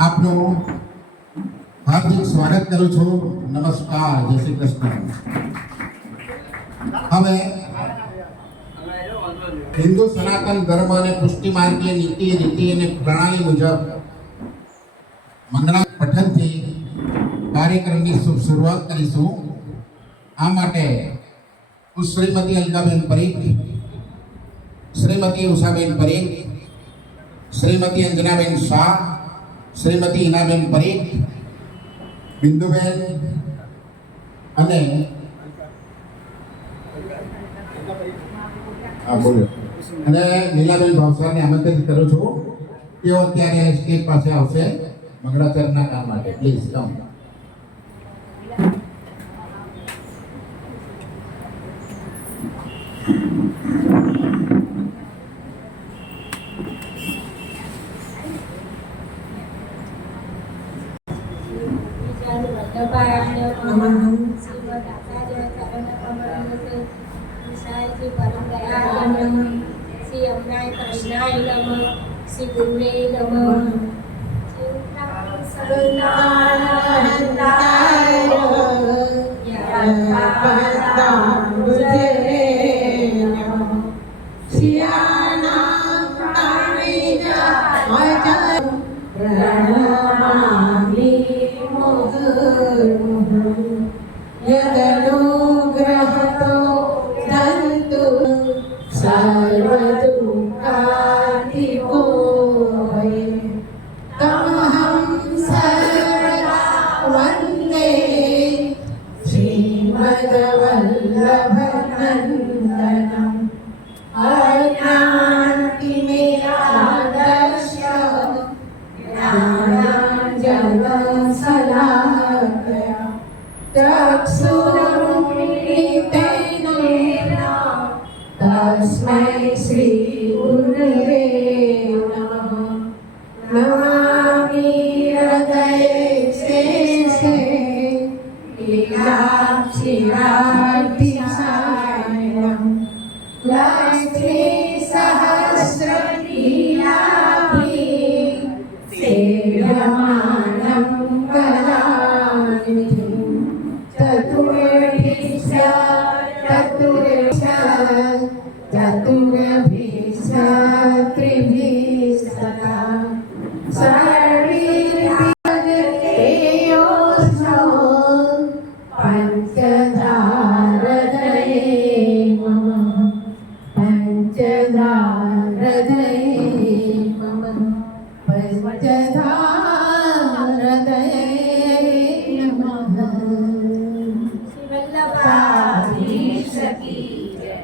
આપનું હાર્દિક સ્વાગત કરું છું. નમસ્કાર, જય શ્રી કૃષ્ણ. હવે હિન્દુ સનાતન ધર્મ અને પુષ્ટિ માર્ગીય નીતિ રીતિ અને પ્રણાલી મુજબ મંગળા પઠનથી કાર્યક્રમની શુભ શરૂઆત કરીશું. આ માટે હું શ્રીમતી અલકાબેન પરીખ, શ્રીમતી ઉષાબેન પરીખ, શ્રીમતી અંજનાબેન શાહ, શ્રીમતી હિનાબેન પરીખ, બિંદુબેન અને નીલાબેન ભાવસારને આમંત્રિત કરું છું. તેઓ અત્યારે સ્ટેજ પાસે આવશે મંગળાચરણના કામ માટે. Please come. શ્રી અમરાય કૃષ્ણાય નમઃ, શ્રી ગુરુવે નમઃ. तस्मै श्री गुरुवे नमः. नमामि हृदये शेषे लीलाक्षिरार्तिसायनं लक्ष्मी सहस्रलीलाभिः सेव्यमानं कलानिधिं चतुर्भिश्च त्रिभिस्तथा सर्वैर्विजयतेयोऽस्मो पञ्चधारदये नमः. पञ्चधारदये नमः. पञ्चधारदये नमः. वल्लभाधीश की जय.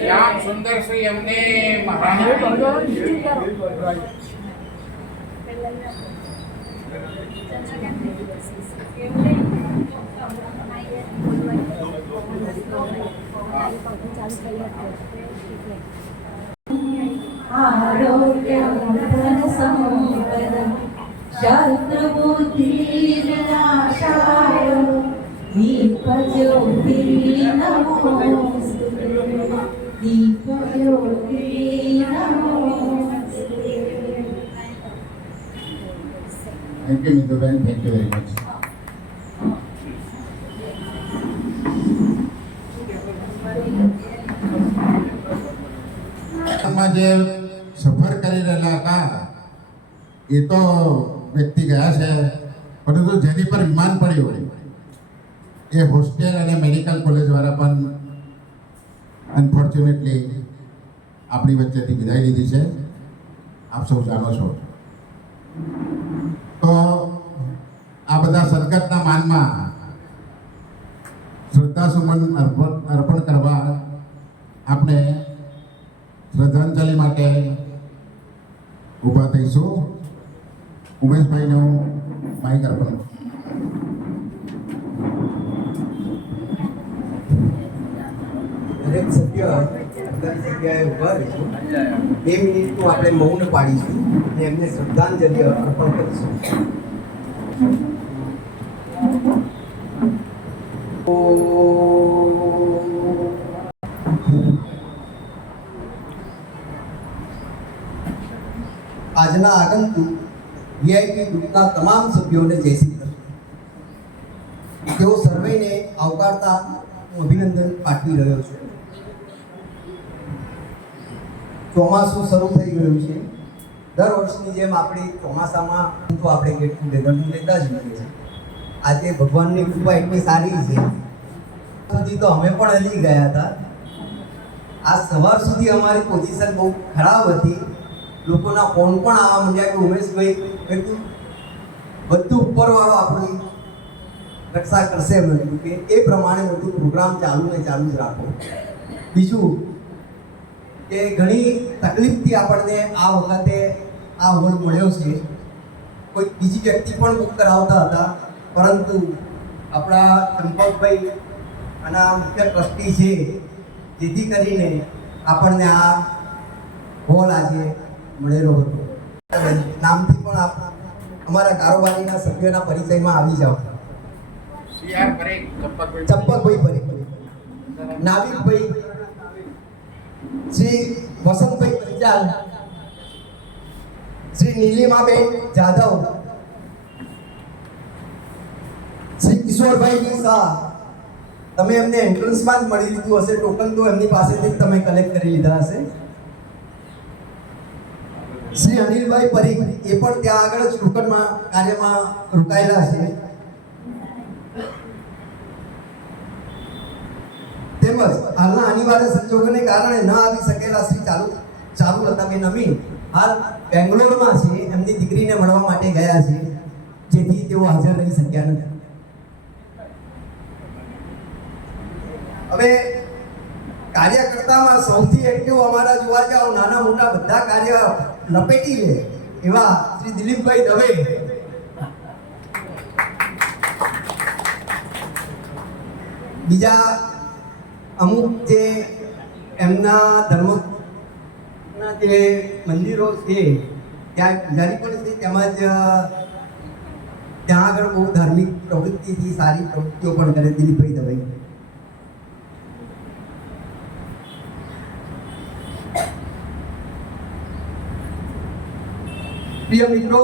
श्याम सुंदर श्री हमने महाराज शत्रुबुद्धिर्नाशाय दीपज्योति नमोस्तुते. दीपज्योति नमोस्तुते. Thank you, Nidhuben. Thank you very much. વિમાનમાં જે સફર કરી રહેલા હતા એ તો વ્યક્તિ ગયા છે, પરંતુ જેની પર વિમાન પડ્યું એ હોસ્ટેલ અને મેડિકલ કોલેજ વાળા પણ અનફોર્ચ્યુનેટલી આપણી વચ્ચેથી વિદાય લીધી છે, આપ સૌ જાણો છો. તો આ બધા સદગતના માનમાં શ્રદ્ધાસુમન અર્પણ કરવા આપણે શ્રદ્ધાંજલિ માટે ઊભા થઈશું. ઉમેશભાઈનું માઇક અર્પણ. દરેક સભ્ય પોતાની જગ્યાએ ઊભા રહીશું. 2 મિનિટનું આપણે મૌન પાડીશું અને એમને શ્રદ્ધાંજલિ અર્પણ કરીશું. આજના આગંતુક વીઆઈપી ગ્રુપના તમામ સભ્યોને જય શ્રી કૃષ્ણ. તેઓ સર્વેને આવકારતા હું અભિનંદન પાઠવી રહ્યો છું. ચોમાસું શરૂ થઈ ગયું છે. દર વર્ષની જેમ આપણે ચોમાસામાં તો આપણે ગેટ ટુગેધરનું લેતા જ હોઈએ છીએ. આજે ભગવાનની કૃપા એટલી સારી છે, સુધી તો અમે પણ હલી ગયા હતા. આ સવાર સુધી અમારી પોઝિશન બહુ ખરાબ હતી. લોકોના ફોન પણ આવવા માંડ્યા કે ઉમેશભાઈ એટલું બધું ઉપરવાળો આપણી રક્ષા કરશે એમ હતું કે એ પ્રમાણે બધું પ્રોગ્રામ ચાલુ ને ચાલુ જ રાખો. બીજું કે ઘણી તકલીફથી આપણને આ વખતે આ હોલ મળ્યો છે. કોઈ બીજી વ્યક્તિ પણ બુક કરાવતા હતા, પરંતુ આપણા ચંપકભાઈ અને આ મુખ્ય ટ્રસ્ટી છે, જેથી કરીને આપણને આ હોલ આજે મળેલો હતો. નામથી પણ આપ અમારા કારોબારીના સભ્યોના પરિચયમાં આવી જાઓ. ચંપકભાઈ પરેખ, નાવિકભાઈ, શ્રી વસંતભાઈ પંચાલ, શ્રી નીલિમાબેન જાદવ, શ્રી કિશોરભાઈ શાહ. તમે એમને એન્ટ્રન્સમાં જ મળી લીધું હશે, ટોકન તો એમની પાસેથી જ તમે કલેક્ટ કરી લીધા હશે. શ્રી અનિલભાઈ પરીખ, એ પણ ત્યાં આગળ જ ટોકનમાં કાર્યમાં રોકાયેલા છે. તેમજ હાલના અનિવાર્ય સંજોગોને કારણે ન આવી શકેલા શ્રી ચારુલતાબેન અમીન હાલ બેંગ્લોરમાં છે, એમની દીકરીને મળવા માટે ગયા છે, જેથી તેઓ હાજર રહી શક્યા નથી. હવે કાર્યકર્તામાં સૌથી એક્ટિવ અમારા જોવા જાઓ, નાના મોટા બધા કાર્ય લપેટી લે એવા શ્રી દિલીપભાઈ દવે. બીજા અમુક જે એમના ધર્મના જે મંદિરો છે ત્યાં પૂજારી પણ છે, તેમજ ત્યાં આગળ બહુ ધાર્મિક પ્રવૃત્તિથી સારી પ્રવૃત્તિઓ પણ કરે દિલીપભાઈ દવે. પ્રિય મિત્રો,